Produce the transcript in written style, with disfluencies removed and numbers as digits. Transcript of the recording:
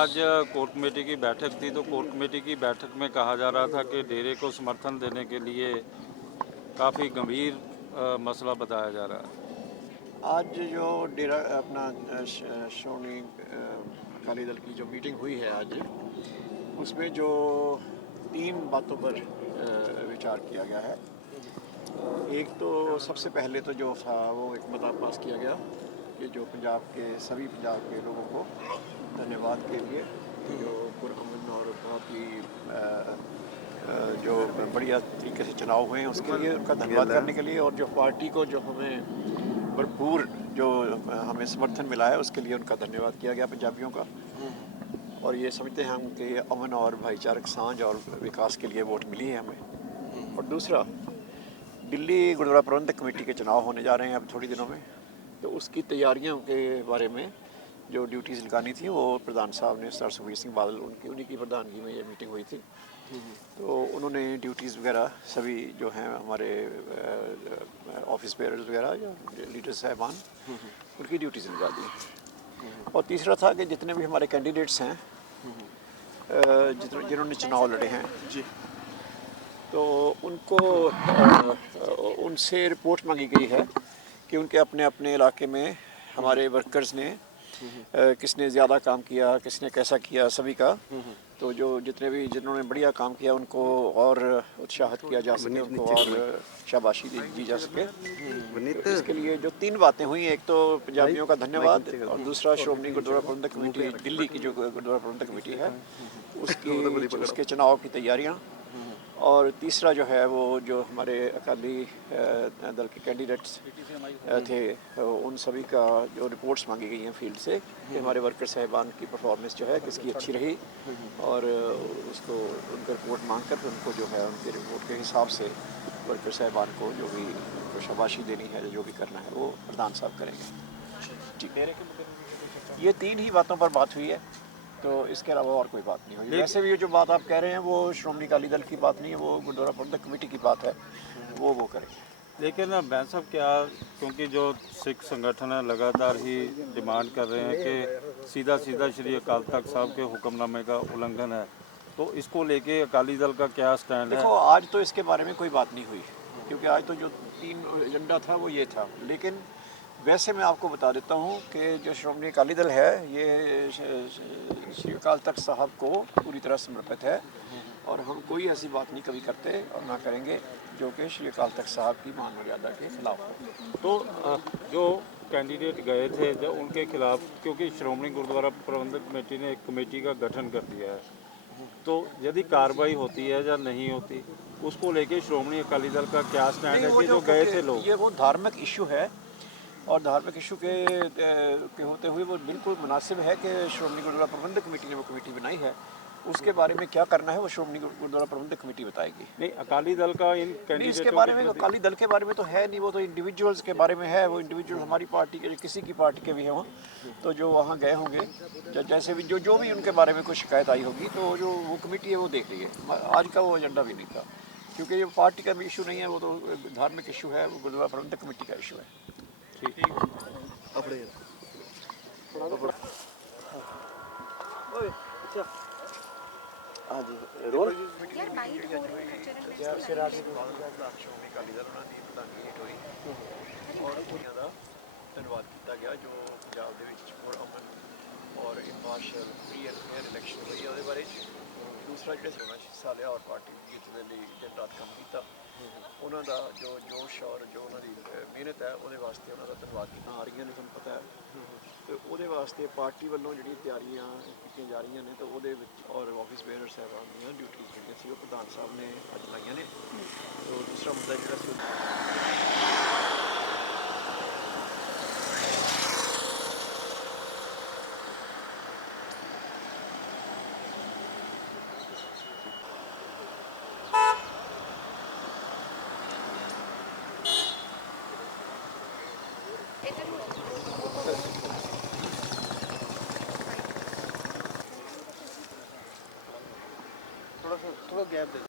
आज core committee की बैठक थी, तो कोर कमेटी की बैठक में कहा जा रहा था कि डेरे को समर्थन देने के लिए काफ़ी गंभीर मसला बताया जा रहा है। आज जो डेरा अपना श्रोमणी अकाली दल की जो मीटिंग हुई है आज, उसमें जो 3 बातों पर विचार किया गया है। एक तो सबसे पहले तो जो था वो एक मता पास किया गया कि जो सभी पंजाब के लोगों को धन्यवाद के लिए जो पुरअमन और बहुत ही जो बढ़िया तरीके से चुनाव हुए हैं उसके लिए उनका धन्यवाद करने के लिए, और जो पार्टी को जो हमें भरपूर जो हमें समर्थन मिला है उसके लिए उनका धन्यवाद किया गया पंजाबियों का। और ये समझते हैं हम कि अमन और भाईचारक सांझ और विकास के लिए वोट मिली है हमें। और दूसरा, दिल्ली गुरुद्वारा प्रबंधक कमेटी के चुनाव होने जा रहे हैं अब थोड़ी दिनों में, तो उसकी तैयारियों के बारे में जो ड्यूटीज़ लगानी थी वो प्रधान साहब ने, सर सुखबीर सिंह बादल, उन्हीं की प्रधानगी में ये मीटिंग हुई थी। तो उन्होंने ड्यूटीज़ वगैरह सभी जो हैं हमारे ऑफिस बेयर्स वगैरह या लीडर साहबान उनकी ड्यूटीज़ लगा दी। और तीसरा था कि जितने भी हमारे कैंडिडेट्स हैं जिन्होंने चुनाव लड़े हैं जी, तो उनको उनसे रिपोर्ट मांगी गई है कि उनके अपने अपने इलाके में हमारे वर्कर्स ने किसने ज़्यादा काम किया, किसने कैसा किया, सभी का। तो जो जिन्होंने बढ़िया काम किया उनको और उत्साहित किया जा सके, उनको और शाबाशी दी जा सके। तो इसके लिए जो 3 बातें हुई, एक तो पंजाबियों का धन्यवाद, और दूसरा श्रोमणी गुरुद्वारा प्रबंधक कमेटी दिल्ली की जो गुरुद्वारा प्रबंधक कमेटी है उसके चुनाव की तैयारियाँ, और तीसरा जो है वो जो हमारे अकाली दल के कैंडिडेट्स थे उन सभी का जो रिपोर्ट्स मांगी गई हैं फील्ड से कि हमारे वर्कर साहिबान की परफॉर्मेंस जो है किसकी अच्छी रही, और उसको उनका रिपोर्ट मांग कर उनको जो है उनकी रिपोर्ट के हिसाब से वर्कर साहिबान को जो भी उनको शाबाशी देनी है, जो भी करना है वो प्रधान साहब करेंगे। जी, ये 3 ही बातों पर बात हुई है, तो इसके अलावा और कोई बात नहीं हुई। वैसे भी ये जो बात आप कह रहे हैं वो श्रोमणी अकाली दल की बात नहीं है, वो गुरुद्वारा प्रबंधक कमेटी की बात है, वो करेंगे। लेकिन बैन साहब क्या, क्योंकि जो सिख संगठन है लगातार ही डिमांड कर रहे हैं कि सीधा श्री अकाल तख्त साहब के हुक्मनामे का उल्लंघन है, तो इसको लेके अकाली दल का क्या स्टैंड है? देखो, आज तो इसके बारे में कोई बात नहीं हुई, क्योंकि आज तो जो 3 एजेंडा था वो ये था। लेकिन वैसे मैं आपको बता देता हूँ कि जो श्रोमणी अकाली दल है ये श्री अकाल तख्त साहब को पूरी तरह समर्पित है, और हम कोई ऐसी बात नहीं कभी करते और ना करेंगे जो कि श्री अकाल तख्त साहब की मान मर्यादा के खिलाफ हो। तो जो कैंडिडेट गए थे जो उनके खिलाफ, क्योंकि श्रोमणी गुरुद्वारा प्रबंधक कमेटी ने एक कमेटी का गठन कर दिया है, तो यदि कार्रवाई होती है या नहीं होती उसको लेके श्रोमणी अकाली दल का क्या स्टैंड है कि जो गए थे लोग? ये वो धार्मिक इशू है, और धार्मिक इशू के होते हुए वो बिल्कुल मुनासिब है कि श्रोमणी गुरुद्वारा प्रबंधक कमेटी ने वो कमेटी बनाई है, उसके बारे में क्या करना है वो श्रोमणी गुरुद्वारा प्रबंधक कमेटी बताएगी। नहीं, अकाली दल का इन कैंडिडेटों इसके बारे में, अकाली दल के बारे में तो है नहीं, वो तो इंडिविजुअल्स के बारे में है। वो इंडिविजुअल हमारी पार्टी के, किसी की पार्टी के भी हों, तो जो वहाँ गए होंगे, जैसे भी जो भी उनके बारे में कोई शिकायत आई होगी, तो जो वो कमेटी है वो देख रही है। आज का वो एजेंडा भी नहीं था, क्योंकि ये पार्टी का भी इशू नहीं है, वो तो धार्मिक इशू है, वो गुरुद्वारा प्रबंधक कमेटी का इशू है। ठीक हाँ जी, रोल धन्यवाद किया गया जो पंजाब ਦੇ ਵਿੱਚ ਅਮਨ और impartial free and fair election हुई है ਉਹਦੇ ਬਾਰੇ। दूसरा ਜਿਹੜੇ सोना ਹਿੱਸਾ ਲਿਆ और पार्टी जीत ਦੇ ਲਈ ਦਿਨ ਰਾਤ ਕੰਮ ਕੀਤਾ, ਉਹਨਾਂ ਦਾ ਜੋ ਜੋਸ਼ और जो ਉਹਨਾਂ ਦੀ ਮਿਹਨਤ ਹੈ ਉਹਦੇ ਵਾਸਤੇ ਉਹਨਾਂ ਦਾ ਧੰਨਵਾਦ ਕੀਤਾ ਆ ਰਹੀਆਂ ਨੇ, ਤੁਹਾਨੂੰ ਪਤਾ ਹੈ। ਤੇ ਉਹਦੇ ਵਾਸਤੇ ਪਾਰਟੀ ਵੱਲੋਂ ਜਿਹੜੀਆਂ ਤਿਆਰੀਆਂ ਕੀਤੀਆਂ ਜਾ ਰਹੀਆਂ ਨੇ, ਤਾਂ ਉਹਦੇ ਵਿੱਚ ਔਰ ਆਫਿਸ ਬੇਅਰਰ ਸਾਹਿਬਾਨ ਦੀਆਂ ਡਿਊਟੀਆਂ ਜਿਹੜੀਆਂ ਸੀ ਉਹ ਪ੍ਰਧਾਨ ਸਾਹਿਬ ਨੇ ਅੱਜ ਲਾਈਆਂ ਨੇ। ਤੇ ਦੂਸਰਾ ਮੁੱਦਾ ਜਿਹੜਾ ਸੀ थोड़ा गैप दे